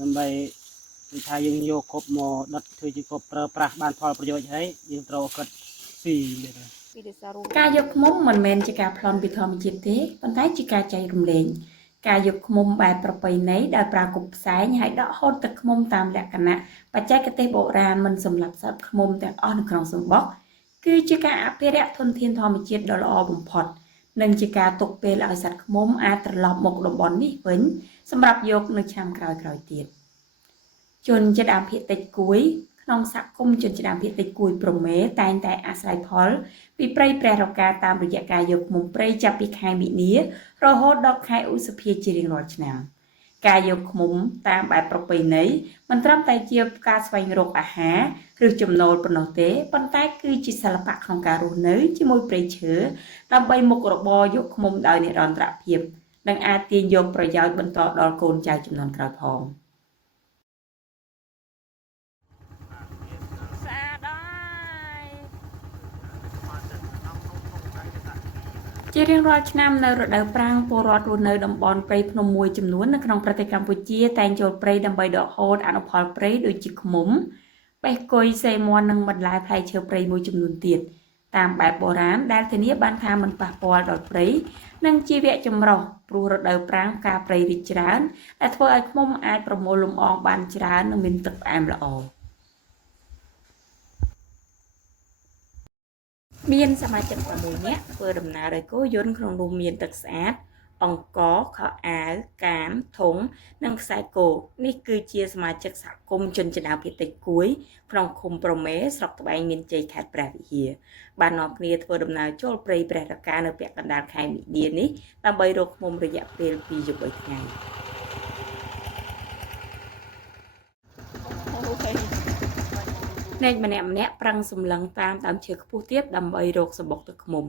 ដើម្បីវិថាយើងយកគប់មកដុតធ្វើជាគប់ប្រើប្រាស់បានផលប្រយោជន៍ហើយយើងត្រូវកាត់ស៊ីការយកឃ្មុំមិនមែនជាការប្លន់ពីធម្មជាតិទេប៉ុន្តែជាការចែករំលែកការយកឃ្មុំបែបប្រពៃណីដែលប្រើគប់ផ្សែងហើយដកហូតទឹកឃ្មុំតាមលក្ខណៈបច្ចេកទេសបុរាណមិនសម្រាប់សត្វឃ្មុំទាំងអស់នៅក្នុងសម្បុកគឺជាការអភិរក្សធនធានធម្មជាតិដ៏ល្អបំផុតនិងជាការទុកពេលឲ្យសត្វឃ្មុំអាចត្រឡប់មកតំបន់នេះវិញសម្រាប់យកនៅឆ្នាំក្រោយៗទៀតជនជាដើមភាគតិចគួយក្នុងសហគមន៍ជនជាដើមភាគតិចគួយប្រមេតែងតែអាស្រ័យផលពីព្រៃព្រះរកាតាមរយៈការយកឃ្មុំព្រៃចាប់ពីខែមីនារហូតដល់ខែឧសភាជារៀងរាល់ឆ្នាំការយកឃ្មុំតាមបែបប្រពៃណីមិនត្រឹមតែជាការស្វែងរកអាហារឬចំណូលប៉ុណ្ណោះទេប៉ុន្តែគឺជាសិល្បៈក្នុងការរស់នៅជាមួយព្រៃឈើដើម្បីមុខរបរយកឃ្មុំដោយនិរន្តរភាពនិងអាចទាញយកប្រយោជន៍បន្តដល់កូនចៅជំនាន់ក្រោយផងជារៀងរាល់ឆ្នាំនៅរដូវប្រាំងពលរដ្ឋរស់នៅតំបន់ព្រៃភ្នំមួយចំនួននៅក្នុងប្រទេសកម្ពុជាតែងចូលព្រៃដើម្បីដកហូតអនុផលព្រៃដូចជាឃ្មុំបេះគុយសេមន់និងបន្លែផ្លែឈើព្រៃមួយចំនួនទៀតតាមបែបបុរាណដែលធានាបានថាមិនប៉ះពាល់ដល់ព្រៃនិងជីវៈចម្រុះព្រោះរដូវប្រាំងការព្រៃរីកច្រើនដែលធ្វើឲ្យឃ្មុំអាចប្រមូលលំអងបានច្រើននិងមានទឹកផ្អែមល្អមានសមាជិក6នាក់ធ្វើដំណើរដោយគោយន្តក្នុងនោះមានទឹកស្អាតអង្ករខោអាវកាមធុងនិងខ្សែគោនេះគឺជាសមាជិកសហគមន៍ជនជាតិដើមភាគតិចគួយក្នុងឃុំប្រមេស្រុកត្បែងមានជ័យខេត្តព្រះវិហារបាននាំគ្នាធ្វើដំណើរចូលព្រៃព្រះរកានៅពាក់កណ្ដាលខែមីនានេះដើម្បីរកឃ្មុំរយៈពេល2 យប់ 3 ថ្ងៃអ្នកម្នាក់ប្រឹងសម្លឹងតាមដើមឈើខ្ពស់ទៀតដើម្បីរកសម្បុកទឹកឃ្មុំ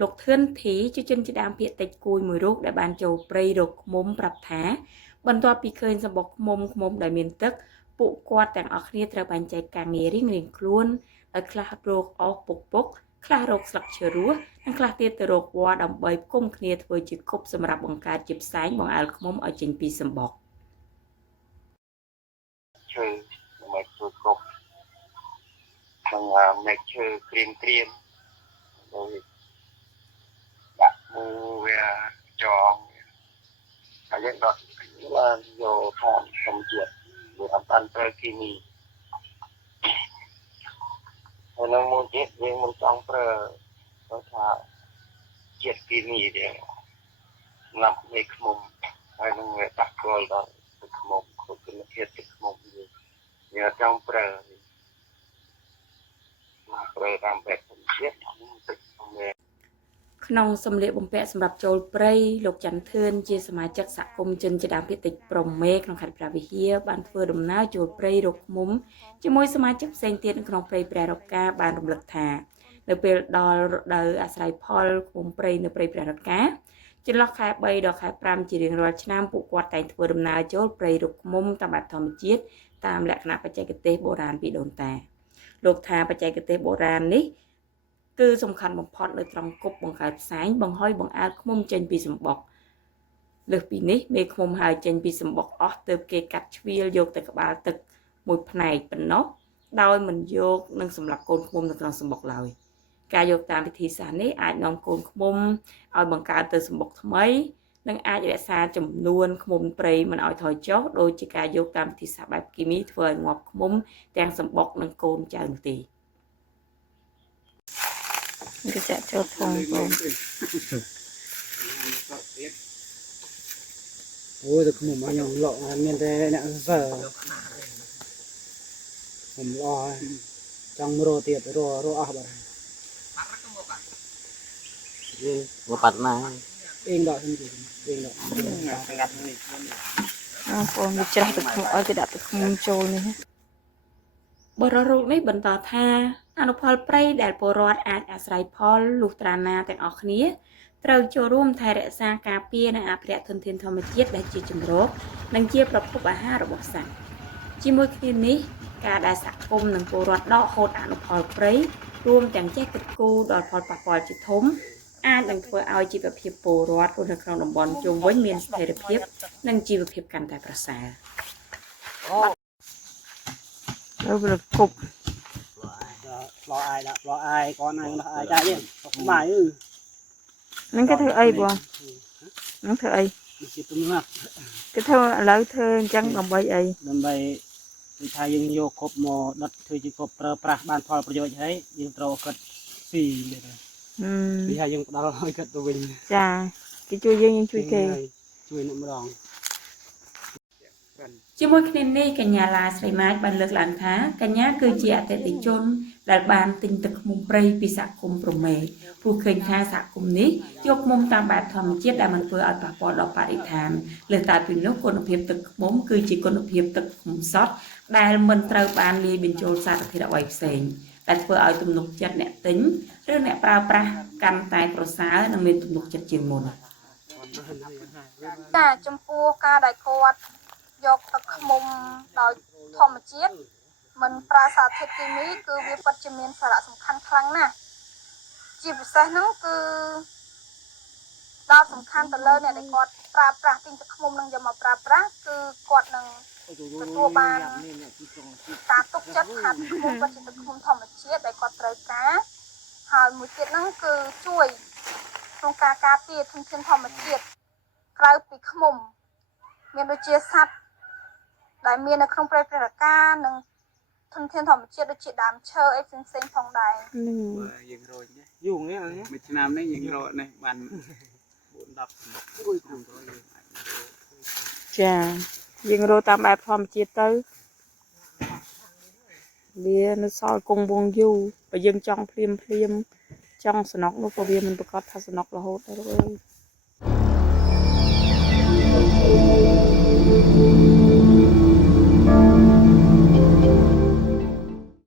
លោកធឿនធីជាជនជាដើមភាគតិចគួយមួយរូបដែលបានចូលព្រៃរកឃ្មុំប្រាប់ថាបន្ទាប់ពីឃើញសម្បុកឃ្មុំដែលមានទឹកពួកគាត់ទាំងអស់គ្នាត្រូវបែងចែកការងាររៀងៗខ្លួនឲ្យខ្លះរកអុសពុកខ្លះរកស្លឹកឈើរស់និងខ្លះទៀតទៅរកវល្លិដើម្បីផ្គុំគ្នាធ្វើជាគប់សម្រាប់បង្កើតជាផ្សែងបង្អើលឃ្មុំឲ្យចេញពីសម្បុកឈើដើម្បីធ្វើគប់នឹងមែកឈើក្រៀមដោយដាក់មួយវាចងហើយយើងដុតឡើងយកថតធម្មជាតិវាអត់បានប្រើគីមីហើយនឹងមួយទៀតយើងមិនចង់ប្រើដោយថាជាតិគីមីទេសម្រាប់មេឃ្មុំហើយនឹងវាប៉ះពាល់ដល់ទឹកឃ្មុំគ្រប់គុណភាពទឹកឃ្មុំយើងអត់ចង់ប្រើតាមបែបធម្មជាតិទឹកក្នុងសម្លៀកបំពាក់សម្រាប់ចូលព្រៃលោកច័ន្ទធឿនជាសមាជិកសហគមន៍ជនជាដើមភាគតិចប្រមេក្នុងខេត្តព្រះវិហារបានធ្វើដំណើរចូលព្រៃរកឃ្មុំជាមួយសមាជិកផ្សេងទៀតក្នុងព្រៃព្រះរកាបានរំលឹកថានៅពេលដល់រដូវអាស្រ័យផលឃ្មុំព្រៃនៅព្រៃព្រះរកាចន្លោះខែ3ដល់ខែ5ជារៀងរាល់ឆ្នាំពួកគាត់តែងធ្វើដំណើរចូលព្រៃរកឃ្មុំតាមបែបធម្មជាតិតាមលក្ខណៈបច្ចេកទេសបុរាណពីដូនតាលោកថាបច្ចេកទេសបុរាណនេះគឺសំខាន់បំផុតនៅត្រង់គប់បង្កើតផ្សែងបង្ហុយបង្អើលឃ្មុំចេញពីសម្បុកលើសពីនេះមេឃ្មុំហើយចេញពីសម្បុកអស់ទើបគេកាត់ជ្រៀលយកទៅក្បាលទឹកមួយផ្នែកប៉ុណ្ណោះដោយមិនយកនឹងសម្រាប់កូនឃ្មុំនៅក្នុងសម្បុកឡើយការយកតាមវិធីសាស្ត្រនេះអាចនាំកូនឃ្មុំឲ្យបង្កើតទៅសម្បុកថ្មីនិងអាចរក្សាចំនួនឃ្មុំព្រៃមិនឲ្យថយចុះដោយជាការយកតាមវិធីសាស្ត្របែបគីមីធ្វើឲ្យងាប់ឃ្មុំទាំងសម្បុកនិងកូនចៅនោះទេគេចាក់ចូលធំបងអូយទឹកឃ្មុំអញឡក់មានតែអ្នកសើខ្ញុំឡោចង់រកទៀតរកអស់បាទមកបាត់ណាអេងដកខ្ញុំអេងដកងាត់នេះបងវាច្រាស់ទឹកឃ្មុំឲ្យគេដាក់ទឹកឃ្មុំចូលនេះបរិរូបនេះបន្តថាអនុផលព្រៃដែលពលរដ្ឋអាចអាស្រ័យផលលុះត្រាណាទាំងអស់គ្នាត្រូវចូលរួមថែរក្សាការពារនិងអភិរក្សធនធានធម្មជាតិដែលជាជំរកនិងជាប្រភពអាហាររបស់សត្វជាមួយគ្នានេះការដែលសហគមន៍និងពលរដ្ឋដកហូតអនុផលព្រៃរួមទាំងចេះគិតគូរដល់ផលប៉ះពាល់ជាធំអាចនឹងធ្វើឲ្យជីវភាពពលរដ្ឋនៅក្នុងតំបន់ជុំវិញមានស្ថិរភាពនិងជីវភាពកាន់តែប្រសើរ đâu được cục รออายละรออายก่อนอายละอายได้เนี่ยหมาย nắng cái thơ ấy bò nắng thơ ấy มันคิดตรงนี้มาก cái thơ lỡ thơ trắng bằng bay ấy ដើម្បីវិថាយើងយកគប់មកដុតធ្វើជាគប់ប្រើប្រាស់បានផលប្រយោជន៍ហើយយើងត្រូវគាត់ស៊ីនេះទៅវិថាយើងផ្ដល់ឲ្យគាត់ទៅវិញ chà cái chui dương nhưng chui kề ជួយអ្នកម្ដង ជាមួយគ្នានេះកញ្ញាឡាស្រីម៉ាចបានលើកឡើងថាកញ្ញាគឺជាអតិថិជនដែលបានទិញទឹកឃ្មុំព្រៃពីសហគមន៍ប្រមេព្រោះឃើញថាសហគមន៍នេះយកឃ្មុំតាមបែបធម្មជាតិដែលមិនធ្វើឲ្យប៉ះពាល់ដល់បរិស្ថានលើតែពីនោះគុណភាពទឹកឃ្មុំគឺជាគុណភាពទឹកឃ្មុំសុទ្ធដែលមិនត្រូវបានលាយបញ្ចូលសារធាតុអ្វីផ្សេងដែលធ្វើឲ្យទំនុកចិត្តអ្នកទិញឬអ្នកប្រើប្រាស់កាន់តែប្រសើរនិងមានទំនុកចិត្តជាងមុន ចាចំពោះការដែលគាត់យកទឹកឃ្មុំដោយធម្មជាតិមិនប្រើសារធាតុគីមីគឺវាពិតជាមានសារៈសំខាន់ខ្លាំងណាស់ជាពិសេសហ្នឹងគឺដល់សំខាន់ទៅលើអ្នកដែលគាត់ប្រើប្រាស់ទិញទឹកឃ្មុំនឹងយកមកប្រើប្រាស់គឺគាត់នឹងទទួលបានការទុកចិត្តថាទឹកឃ្មុំពិតជាទឹកឃ្មុំធម្មជាតិដែលគាត់ត្រូវការហើយមួយទៀតហ្នឹងគឺជួយក្នុងការការពារធនធានធម្មជាតិក្រៅពីឃ្មុំមានដូចជាសត្វដែលមាននៅក្នុងព្រៃព្រៃកានិងធនធានធម្មជាតិដូចជាដើមឈើអីផ្សេងៗផងដែរ យើងរយយូរហ្នឹងមួយឆ្នាំនេះយើងរកនេះបាន4 10អុយគ្រូរយយើងអាច ចាយើងរកតាមបែបធម្មជាតិទៅវានៅសល់គង់វងយូរបើយើងចង់ភ្លាមចង់សំណុកនោះក៏វាមិនប្រកាសថាសំណុករហូតដែរលោកអើយ